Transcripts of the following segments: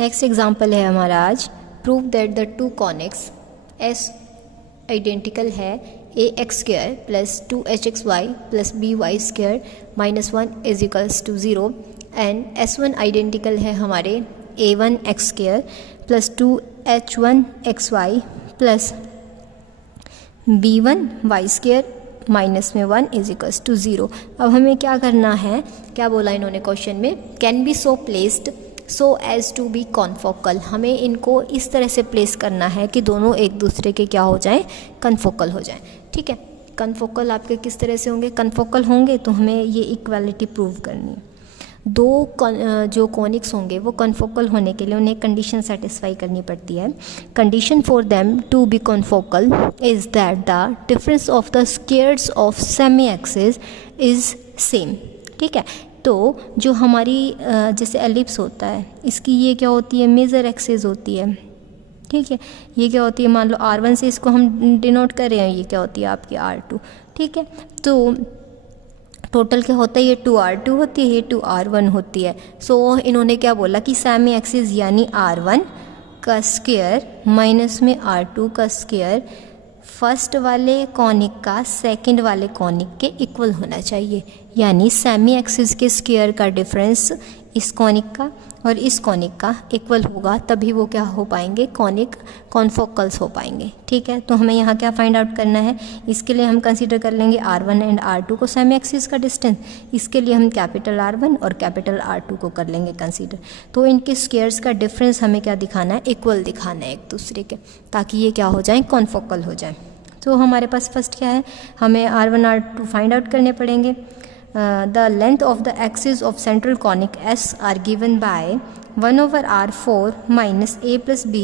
Next example है हमारा आज, prove that the two conics S identical है a x square plus 2hxy plus by square minus 1 is equals to 0 and S1 identical है हमारे a1 x square plus 2h1xy plus b1 y square minus में 1 is equals to 0। अब हमें क्या करना है, क्या बोला इन्होंने क्वेश्चन में, can be so placed so as to be confocal. हमें इनको इस तरह से प्लेस करना है कि दोनों एक दूसरे के क्या हो जाएं, कन्फोकल हो जाएं। ठीक है, कन्फोकल आपके किस तरह से होंगे, कन्फोकल होंगे तो हमें ये इक्वालिटी प्रूव करनी है। दो जो कॉनिक्स होंगे वो कन्फोकल होने के लिए उन्हें कंडीशन सेटिस्फाई करनी पड़ती है। Condition for them to be confocal is that the difference of the squares of semi axis is same. ठीक है, तो जो हमारी जैसे एलिप्स होता है, इसकी ये क्या होती है, मेजर एक्सिस होती है। ठीक है, ये क्या होती है, मान लो R1 से इसको हम डिनोट कर रहे हैं, ये क्या होती है आपकी R2। ठीक है, तो टोटल क्या होता है, ये 2R2 होती है, ये 2R1 होती है। सो इन्होंने क्या बोला कि सेमी एक्सिस यानी R1 का स्क्वायर माइनस में R2 का स्क्वायर फर्स्ट वाले कॉनिक का सेकंड वाले कॉनिक के इक्वल होना चाहिए। यानी सेमी एक्सिस के स्क्वायर का डिफरेंस इस कॉनिक का और इस कॉनिक का इक्वल होगा, तभी वो क्या हो पाएंगे, कॉनिक कॉन्फोकल्स हो पाएंगे। ठीक है, तो हमें यहाँ क्या फाइंड आउट करना है, इसके लिए हम कंसीडर कर लेंगे R1 एंड R2 को सेमी एक्सिस का डिस्टेंस। इसके लिए हम कैपिटल R1 और कैपिटल R2 को कर लेंगे कंसीडर। तो इनके स्क्वायर्स का डिफरेंस हमें क्या दिखाना है, इक्वल दिखाना है एक दूसरे के, ताकि ये क्या हो जाए, कॉन्फोकल हो जाए। तो हमारे पास फर्स्ट क्या है, हमें R1 R2 फाइंड आउट करने पड़ेंगे। The length of the axis of central conic S are given by 1/R4 minus a plus b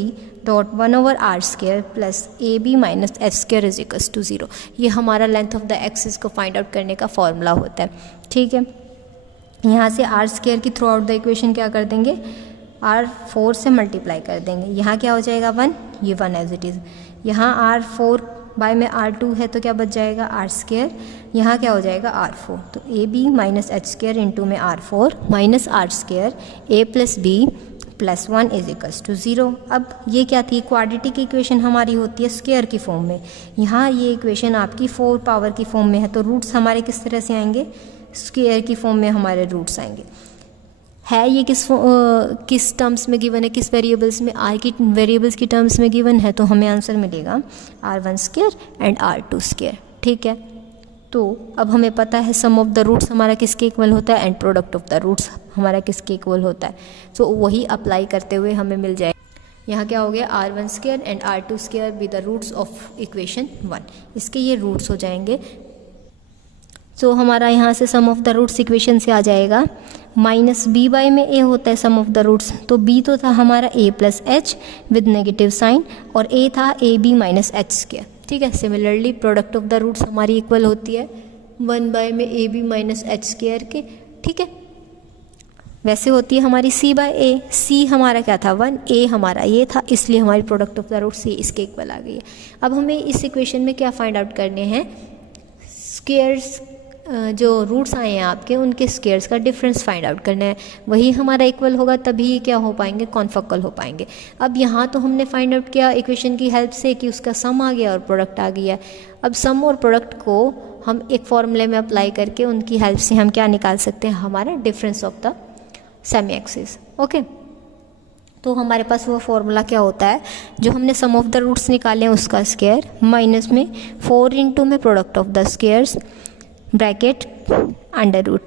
dot 1/R square plus ab minus f square is equals to 0। ये हमारा length of the axis को find out करने का formula होता है। ठीक है, यहाँ से R स्क्वायर की थ्रू आउट द इक्वेशन क्या कर देंगे, R4 से मल्टीप्लाई कर देंगे। यहाँ क्या हो जाएगा 1, ये 1 एज इट इज़। यहाँ R4 बाय में R2 है तो क्या बच जाएगा R स्क्वायर, यहाँ क्या हो जाएगा R4। तो A B minus H square into में R4 minus R square A plus B plus 1 is equals to 0। अब ये क्या थी, क्वाड्रेटिक इक्वेशन हमारी होती है स्क्वायर की फॉर्म में। यहाँ ये इक्वेशन आपकी 4 पावर की फॉर्म में है, तो रूट्स हमारे किस तरह से आएंगे, स्क्वायर की फॉर्म में हमारे रूट्स आएंगे। है ये किस टर्म्स में गिवन है, किस वेरिएबल्स में, आर की वेरिएबल्स की टर्म्स में गिवन है, तो हमें आंसर मिलेगा R1 square and R2 square. ठीक है, तो अब हमें पता है सम ऑफ द रूट्स हमारा किसके इक्वल होता है and product of the roots हमारा किसके इक्वल होता है। तो वही अप्लाई करते हुए हमें मिल जाए, यहाँ क्या हो गया, R1 square and R2 square with the roots of equation 1, इसके ये रूट्स हो जाएंगे। तो हमारा यहाँ से सम ऑफ द रूट्स इक्वेशन से आ जाएगा, माइनस बी बाई में ए होता है सम ऑफ द रूट्स, तो बी तो था हमारा a plus h with negative sign और ए था a B minus H square. ठीक है, similarly product of the roots हमारी इक्वल होती है 1 बाय में a B minus H square के। ठीक है, वैसे होती है हमारी सी बाय ए, सी हमारा क्या था 1, ए हमारा ये था, इसलिए हमारी प्रोडक्ट ऑफ द रूट सी इसके इक्वल आ गई है। अब हमें इस इक्वेशन में क्या फाइंड आउट करने हैं, स्क्वायर्स जो रूट्स आए हैं आपके उनके स्क्वायर्स का डिफरेंस फाइंड आउट करना है, वही हमारा इक्वल होगा, तभी क्या हो पाएंगे, कॉन्फोकल हो पाएंगे। अब यहाँ तो हमने फाइंड आउट किया इक्वेशन की हेल्प से कि उसका सम आ गया और प्रोडक्ट आ गया। अब सम और प्रोडक्ट को हम एक फॉर्मूले में अप्लाई करके उनकी हेल्प से हम क्या निकाल सकते हैं, हमारा difference of the semi axis. Okay, तो हमारे पास वो फॉर्मूला क्या होता है, जो हमने सम ऑफ द रूट्स निकाले हैं उसका स्क्वायर माइनस में 4 इंटू में product of the squares bracket under root.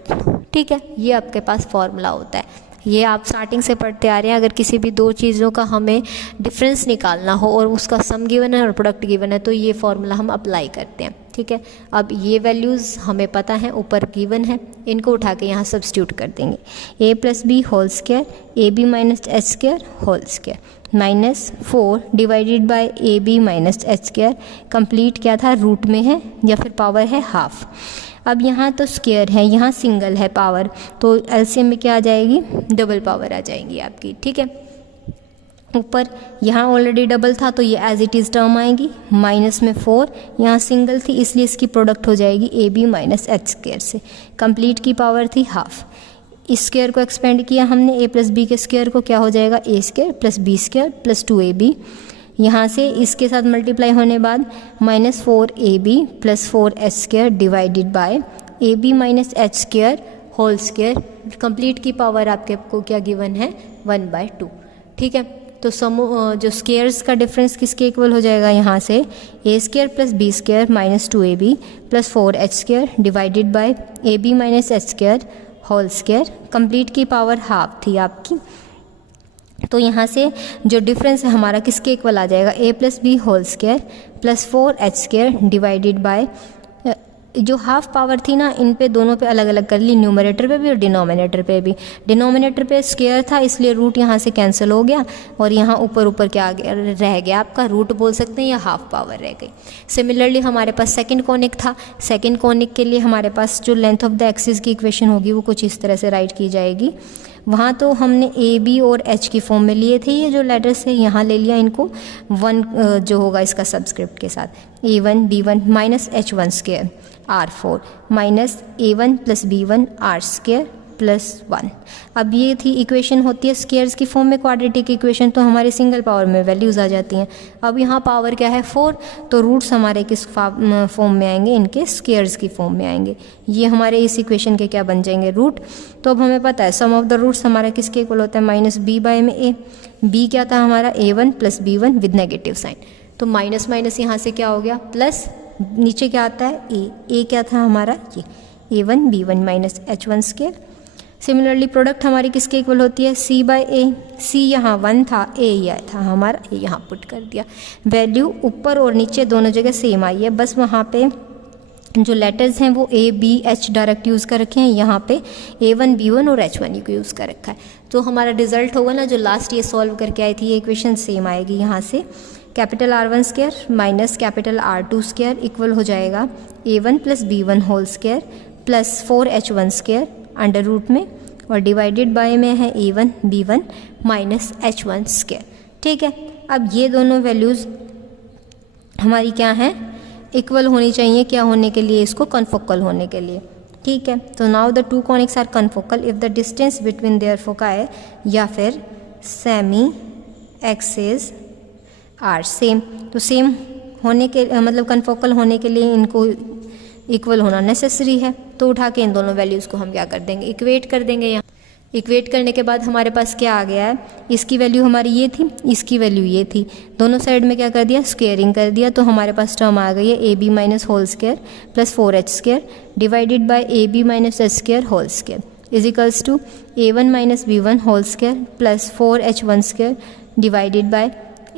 ठीक है, ये आपके पास फॉर्मूला होता है, ये आप स्टार्टिंग से पढ़ते आ रहे हैं। अगर किसी भी दो चीज़ों का हमें डिफरेंस निकालना हो और उसका सम गिवन है और प्रोडक्ट गिवन है, तो ये फॉर्मूला हम अप्लाई करते हैं। ठीक है, अब ये वैल्यूज़ हमें पता है ऊपर गिवन है, इनको उठा के यहाँ सब्स्टिट्यूट कर देंगे, a plus B whole square a B minus H square whole square minus 4 divided by A B minus H square, complete क्या था, रूट में है या फिर पावर है हाफ। अब यहाँ तो स्क्वायर है, यहाँ सिंगल है पावर, तो एलसीएम में क्या आ जाएगी, डबल पावर आ जाएगी आपकी। ठीक है, ऊपर यहाँ ऑलरेडी डबल था तो ये एज इट इज़ टर्म आएगी, माइनस में 4, यहाँ सिंगल थी इसलिए इसकी प्रोडक्ट हो जाएगी A B minus H square से, कंप्लीट की पावर थी हाफ। इस स्क्वायर को एक्सपेंड किया हमने, a प्लस बी के स्क्वायर को, क्या हो जाएगा a square plus B square plus 2ab। यहाँ से इसके साथ मल्टीप्लाई होने बाद -4ab plus 4h square divided by ab minus H square whole square. Complete की पावर आपको क्या गिवन है 1/2। ठीक है, तो जो स्क्वायर्स का डिफरेंस किसके इक्वल हो जाएगा, यहाँ से a square plus B square minus 2ab plus 4h square divided by ab minus H square whole square. Complete की पावर हाफ थी आपकी, तो यहाँ से जो डिफरेंस है हमारा किसके इक्वल आ जाएगा, a plus B whole square plus 4h square divided by, जो हाफ पावर थी ना इन पे दोनों पे अलग अलग कर ली, न्यूमरेटर पे भी और डिनोमिनेटर पे भी। डिनोमिनेटर पे स्क्वायर था इसलिए रूट यहाँ से कैंसिल हो गया और यहाँ ऊपर ऊपर क्या आ गया, रह गया आपका रूट बोल सकते हैं या हाफ पावर रह गई। सिमिलरली हमारे पास सेकंड कोनिक था, सेकंड कोनिक के लिए हमारे पास जो लेंथ ऑफ द एक्सिस की इक्वेशन होगी वो कुछ इस तरह से राइट की जाएगी। वहाँ तो हमने ए बी और एच की फॉर्म में लिए थे, ये जो लेटर्स है यहाँ ले लिया इनको 1 जो होगा इसका सब्सक्रिप्ट के साथ, a1 b1 minus h1 square r4 minus a1 plus b1 r square plus 1। अब ये थी इक्वेशन होती है स्क्वायर्स की फॉर्म में, क्वाड्रेटिक इक्वेशन तो हमारे सिंगल पावर में वैल्यूज़ आ जाती हैं। अब यहाँ पावर क्या है 4, तो रूट्स हमारे किस फॉर्म में आएंगे, इनके स्क्वायर्स की फॉर्म में आएंगे। ये हमारे इस इक्वेशन के क्या बन जाएंगे, रूट। तो अब हमें पता है सम ऑफ द रूट्स हमारा किसके इक्वल होता है, माइनस बी बाय में ए। बी क्या था हमारा a1 plus b1 with negative sign, तो माइनस माइनस यहाँ से क्या हो गया प्लस, नीचे क्या आता है ए क्या था हमारा ये a1 b1 minus h1 square. Similarly product हमारी किसके इक्वल होती है, c बाय ए। c यहाँ 1 था, a यह था हमारा, ए यहाँ पुट कर दिया। वैल्यू ऊपर और नीचे दोनों जगह सेम आई है, बस वहाँ पे जो लेटर्स हैं वो a b h direct use कर रखे हैं, यहाँ पे a1 b1 और h1 को यूज़ कर रखा है। तो हमारा रिजल्ट होगा ना जो लास्ट ये सॉल्व करके आई थी, ये इक्वेशन सेम आएगी। यहाँ से capital R1 square minus capital R2 square equal हो जाएगा a1 plus b1 whole square plus 4h1 square under root में, और डिवाइडेड बाय में है a1 b1 minus h1 square. ठीक है, अब ये दोनों वैल्यूज़ हमारी क्या हैं, इक्वल होनी चाहिए, क्या होने के लिए, इसको कन्फोकल होने के लिए। ठीक है, तो now the two conics are confocal if the distance between their foci या फिर सेमी एक्सिस आर सेम। तो सेम होने के मतलब कन्फोकल होने के लिए इनको इक्वल होना नेसेसरी है। तो उठा के इन दोनों वैल्यूज़ को हम क्या कर देंगे, इक्वेट कर देंगे। यहाँ इक्वेट करने के बाद हमारे पास क्या आ गया है, इसकी वैल्यू हमारी ये थी, इसकी वैल्यू ये थी, दोनों साइड में क्या कर दिया, स्क्वेयरिंग कर दिया। तो हमारे पास टर्म आ गई है A B minus whole square plus 4h square divided by A B minus H square whole square is equals to a1 minus b1 whole square plus 4h1 square divided by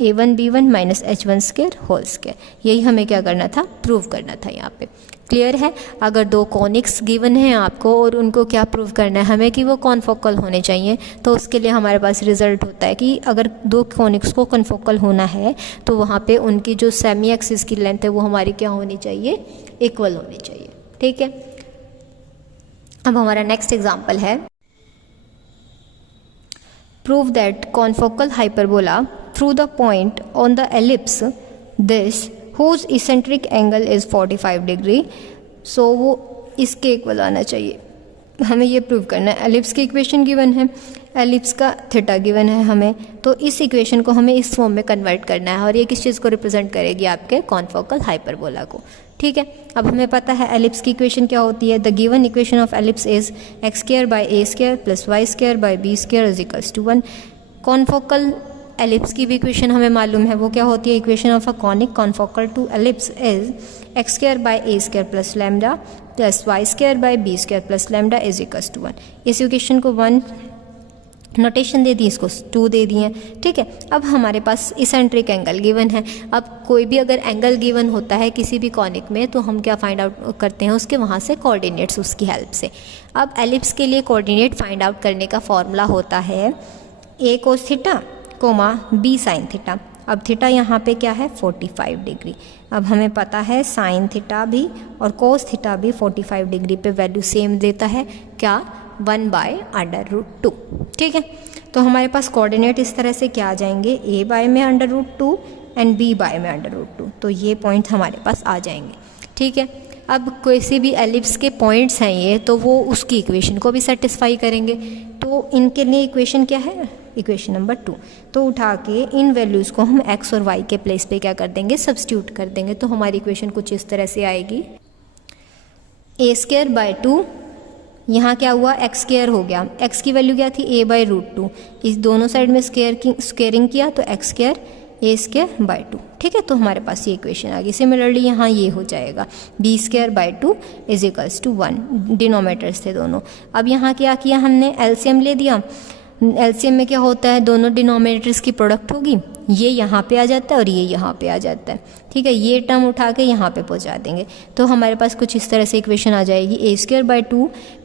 a1 b1 minus h1 square whole square. यही हमें क्या करना था, prove करना था। यहाँ पे clear है। अगर दो कॉनिक्स गिवन हैं आपको और उनको क्या प्रूव करना है हमें कि वो कॉन्फोकल होने चाहिए, तो उसके लिए हमारे पास रिजल्ट होता है कि अगर दो कॉनिक्स को कॉन्फोकल होना है तो वहाँ पे उनकी जो सेमी एक्सिस की लेंथ है वो हमारी क्या होनी चाहिए, इक्वल होनी चाहिए। ठीक है, अब हमारा नेक्स्ट एग्जाम्पल है, prove that confocal hyperbola through the point on the ellipse this whose eccentric angle is 45 degree. So वो इसके इक्वल आना चाहिए, हमें ये प्रूव करना है। एलिप्स की इक्वेशन गिवन है, एलिप्स का थीटा गिवन है हमें, तो इस इक्वेशन को हमें इस फॉर्म में कन्वर्ट करना है और ये किस चीज़ को रिप्रेजेंट करेगी, आपके कॉन्फोकल हाइपरबोला को। ठीक है, अब हमें पता है एलिप्स की इक्वेशन क्या होती है, the given equation of ellipse is X square by A square plus Y square by B square is equals to 1। Confocal ellipse की भी इक्वेशन हमें मालूम है, वो क्या होती है, equation of a conic confocal to ellipse is X square by A square plus lambda plus Y square by B square plus lambda is equals to 1। इस इक्वेशन को 1 नोटेशन दे दी, इसको 2 दे दिए। ठीक है, अब हमारे पास इसेंट्रिक एंगल गिवन है। अब कोई भी अगर एंगल गिवन होता है किसी भी कॉनिक में तो हम क्या फाइंड आउट करते हैं, उसके वहाँ से कोऑर्डिनेट्स उसकी हेल्प से। अब एलिप्स के लिए कोऑर्डिनेट फाइंड आउट करने का फॉर्मूला होता है a cos theta comma b sin theta. अब थीटा यहाँ पे क्या है 45 डिग्री। अब हमें पता है साइन थीटा भी और कोस थीटा भी 45 डिग्री पे वैल्यू सेम देता है, क्या 1/√2। ठीक है, तो हमारे पास कोऑर्डिनेट इस तरह से क्या आ जाएंगे, a बाय में √2 एंड b बाय में √2। तो ये पॉइंट हमारे पास आ जाएंगे। ठीक है, अब किसी भी एलिप्स के पॉइंट्स हैं ये, तो वो उसकी इक्वेशन को भी सेटिस्फाई करेंगे। तो इनके लिए इक्वेशन क्या है, इक्वेशन नंबर 2। तो उठा के इन वैल्यूज़ को हम x और y के प्लेस पे क्या कर देंगे, सब्स्टिट्यूट कर देंगे। तो हमारी इक्वेशन कुछ इस तरह से आएगी, a²/2, यहाँ क्या हुआ, x² हो गया, x की वैल्यू क्या थी a/√2, इस दोनों साइड में स्क्वेयरिंग किया तो x² a²/2, ठीक है। तो हमारे पास ये इक्वेशन आ गई। सिमिलरली यहाँ ये हो जाएगा b²/2 = 1, डिनोमिनेटर्स थे दोनों। अब यहाँ क्या किया हमने, एलसीएम ले दिया। एलसीएम में क्या होता है, दोनों डिनोमिनेटर्स की प्रोडक्ट होगी, ये यहाँ पे आ जाता है और ये यहाँ पे आ जाता है, ठीक है। ये टर्म उठा के यहाँ पे पहुँचा देंगे। तो हमारे पास कुछ इस तरह से इक्वेशन आ जाएगी, a²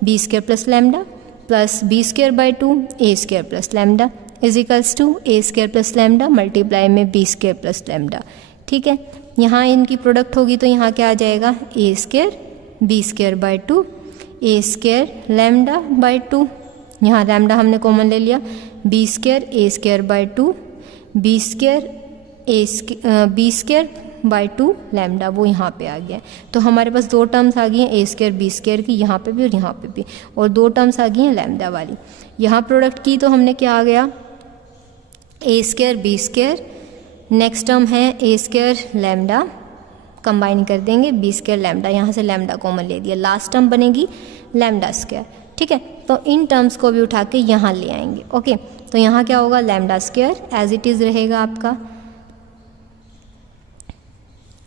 b² + lambda plus b²/2 a² + lambda is equals to a² + lambda multiply में b² + लैम्डा, ठीक है। यहाँ इनकी प्रोडक्ट होगी तो यहाँ क्या आ जाएगा, a² b²/2 a² λ/2, यहाँ लैम्डा हमने कॉमन ले लिया, b² a²/2 b²/2 लैम्डा, वो यहाँ पे आ गया। तो हमारे पास दो टर्म्स आ गई हैं a² b² की, यहाँ पे भी और यहाँ पे भी, और दो टर्म्स आ गई हैं लैम्डा वाली। यहाँ प्रोडक्ट की तो हमने क्या आ गया, a² b², नेक्स्ट टर्म है a² लैम्डा, कंबाइन कर देंगे b² लैम्डा, यहाँ से लैम्डा कॉमन ले दिया, लास्ट टर्म बनेगी λ², ठीक है। तो इन टर्म्स को भी उठा के यहाँ ले आएंगे, ओके। तो यहाँ क्या होगा, λ² एज इट इज़ रहेगा आपका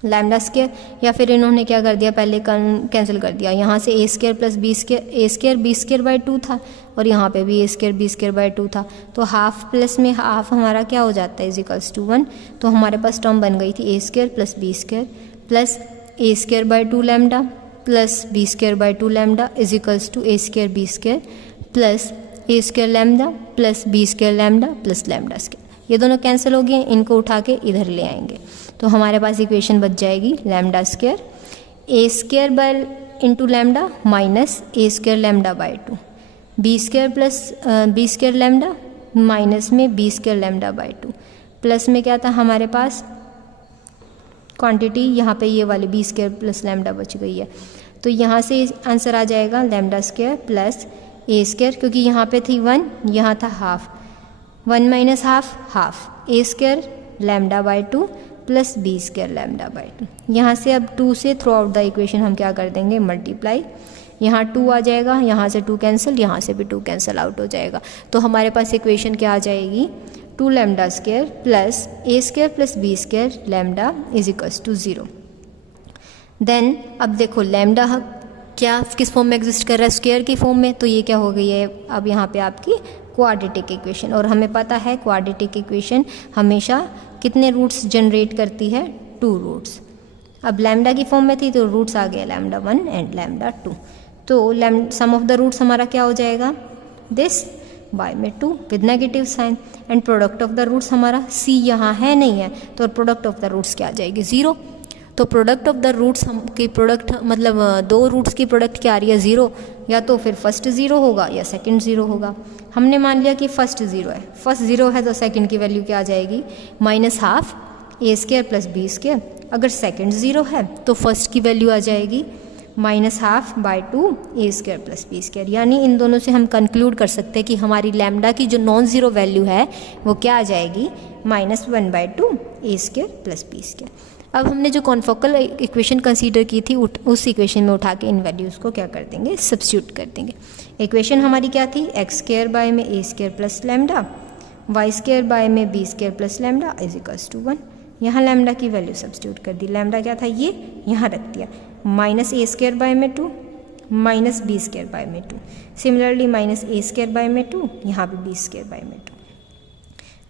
λ², या फिर इन्होंने क्या कर दिया, पहले कैंसिल कर दिया, यहाँ से a² + b²/2 था और यहाँ पे भी a² b²/2 था। तो हाफ प्लस में हाफ हमारा क्या हो जाता है, इजिकल्स टू 1। तो हमारे पास टर्म बन गई थी a² + b² plus a²/2 lambda plus b²/2 lambda is equals to a² b² plus a² lambda plus b² lambda plus λ²। ये दोनों कैंसिल हो गए, इनको उठा के इधर ले आएंगे। तो हमारे पास इक्वेशन बच जाएगी λ² a² × lambda minus a² λ/2 b² lambda minus में b² λ/2 प्लस में क्या था हमारे पास क्वांटिटी, यहाँ पे ये वाली b² + लैम्डा बच गई है। तो यहाँ से आंसर आ जाएगा λ² प्लस a², क्योंकि यहाँ पे थी 1, यहाँ था half, 1 - half a² λ/2 plus b² λ/2। यहाँ से अब 2 से थ्रू आउट द इक्वेशन हम क्या कर देंगे, मल्टीप्लाई, यहाँ 2 आ जाएगा, यहाँ से 2 कैंसिल, यहाँ से भी 2 कैंसिल आउट हो जाएगा। तो हमारे पास इक्वेशन क्या आ जाएगी, 2λ² plus a² plus b² lambda is equals to 0। Then अब देखो लैम्डा क्या किस फॉर्म में एग्जिस्ट कर रहा है, स्क्वायर की फॉर्म में। तो ये क्या हो गई है अब यहाँ पे आपकी क्वाड्रेटिक इक्वेशन, और हमें पता है क्वाड्रेटिक इक्वेशन हमेशा कितने रूट्स जनरेट करती है, 2 रूट्स। अब लैम्डा की फॉर्म में थी तो रूट्स आ गए λ1 एंड λ2। तो सम ऑफ द रूट्स हमारा क्या हो जाएगा, दिस y में 2 with negative sign, and product of the roots हमारा c यहाँ है नहीं है, तो प्रोडक्ट ऑफ द रूट्स क्या आ जाएगी, 0। तो प्रोडक्ट ऑफ द रूट्स की प्रोडक्ट मतलब 2 रूट्स की प्रोडक्ट क्या आ रही है, 0, या तो फिर फर्स्ट 0 होगा या सेकंड 0 होगा। हमने मान लिया कि फर्स्ट 0 है, फर्स्ट 0 है तो सेकंड की वैल्यू क्या आ जाएगी, -½ a² + b²। अगर सेकंड 0 है तो फर्स्ट की वैल्यू आ जाएगी -½/2 a² + b²। यानी इन दोनों से हम कंक्लूड कर सकते हैं कि हमारी लैम्डा की जो नॉन ज़ीरो वैल्यू है वो क्या आ जाएगी, -1/2 a² + b²। अब हमने जो कॉन्फोकल इक्वेशन कंसीडर की थी उस इक्वेशन में उठा के इन वैल्यूज़ को क्या कर देंगे, सब्स्टिट्यूट कर देंगे। इक्वेशन हमारी क्या थी, x² में a² + लैम्डा y² में b² + लैम्डा इजिकल्स टू 1। यहाँ लैम्डा की वैल्यू सब्स्टिट्यूट कर दी, लैम्डा क्या था ये यहाँ रख दिया, -a² में 2 -b² में 2, सिमिलरली -a² में 2, यहाँ भी b² में 2।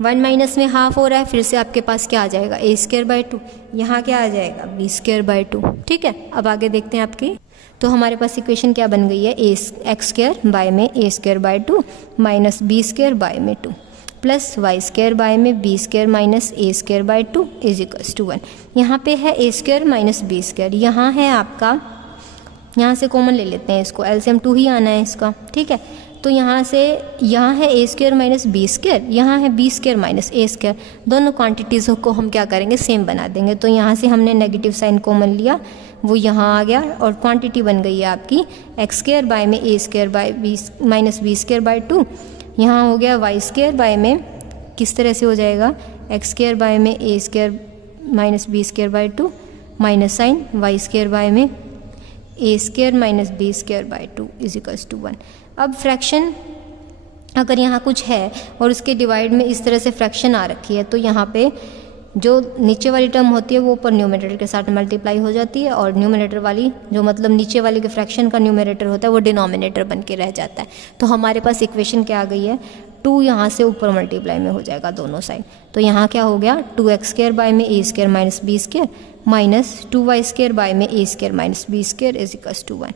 1 माइनस में हाफ हो रहा है, फिर से आपके पास क्या आ जाएगा, a²/2, यहाँ क्या आ जाएगा, b²/2। ठीक है, अब आगे देखते हैं आपकी। तो हमारे पास इक्वेशन क्या बन गई है, x² में a²/2 माइनस b² में 2 प्लस y² में b² minus a²/2 equals to 1। यहाँ पे है a² माइनस b², यहाँ है आपका, यहाँ से कॉमन ले लेते हैं इसको, एलसीएम 2 ही आना है इसका। ठीक है, तो यहाँ से यहाँ है ए स्क्वायर माइनस बी स्क्वायर, यहाँ है बी स्क्वायर माइनस ए स्क्वायर, दोनों क्वांटिटीज़ को हम क्या करेंगे, सेम बना देंगे। तो यहाँ से हमने नेगेटिव साइन कॉमन लिया, वो यहाँ आ गया और क्वांटिटी बन गई है आपकी एक्स स्क्वायर बाय में a square by b minus b square by 2। यहाँ हो गया वाई स्क्वायर बाय में किस तरह से हो जाएगा, एक्स स्क्वायर बाय में a square minus b square by 2 minus sign y square by में a square minus b square by 2 is equals to 1। अब फ्रैक्शन अगर यहाँ कुछ है और उसके डिवाइड में इस तरह से फ्रैक्शन आ रखी है, तो यहाँ पे जो नीचे वाली टर्म होती है वो ऊपर न्यूमरेटर के साथ मल्टीप्लाई हो जाती है, और न्यूमरेटर वाली जो मतलब नीचे वाले के फ्रैक्शन का न्यूमरेटर होता है वो डिनोमिनेटर बन के रह जाता है। तो हमारे पास इक्वेशन क्या आ गई है, 2 यहाँ से ऊपर मल्टीप्लाई में हो जाएगा दोनों साइड। तो यहाँ क्या हो गया, 2x स्क्वायर बाय में a square minus b square minus 2y square by में a square minus b square is equals to 1।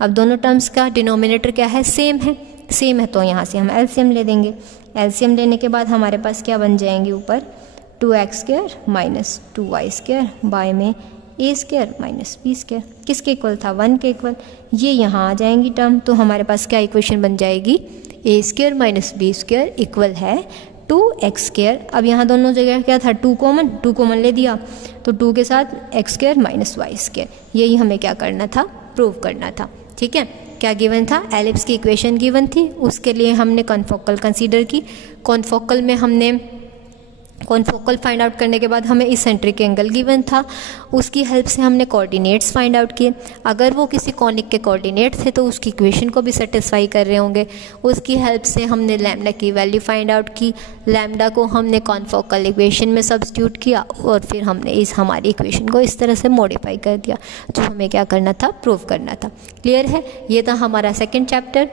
अब दोनों टर्म्स का डिनोमिनेटर क्या है, सेम है तो यहाँ से हम एलसीएम ले देंगे। एलसीएम लेने के बाद हमारे पास क्या बन जाएंगे, ऊपर 2x square minus 2y square by में a square minus b square, किसके इक्वल था, 1 के इक्वल। ये यहाँ आ जाएंगी टर्म, तो हमारे पास क्या इक्वेशन बन जाएगी, a square minus b square equal है 2x स्क्वायर। अब यहाँ दोनों जगह क्या था, 2 कॉमन ले दिया, तो 2 के साथ x square minus Y square, यही हमें क्या करना था, प्रूव करना था। ठीक है, क्या गिवन था, एलिप्स की इक्वेशन गिवन थी, उसके लिए हमने कॉन्फोकल कंसीडर की। कॉन्फोकल में हमने कॉन्फोकल फाइंड आउट करने के बाद हमें इसेंट्रिक एंगल गिवन था, उसकी हेल्प से हमने कोऑर्डिनेट्स फाइंड आउट किए। अगर वो किसी कॉनिक के कोऑर्डिनेट थे तो उसकी इक्वेशन को भी सेटिस्फाई कर रहे होंगे। उसकी हेल्प से हमने लैम्डा की वैल्यू फाइंड आउट की, लैम्डा को हमने कॉन्फोकल इक्वेशन में सब्स्टिट्यूट किया और फिर हमने हमारी इक्वेशन को इस तरह से मॉडिफाई कर दिया, जो हमें क्या करना था, प्रूव करना था। क्लियर है, ये था हमारा सेकेंड चैप्टर।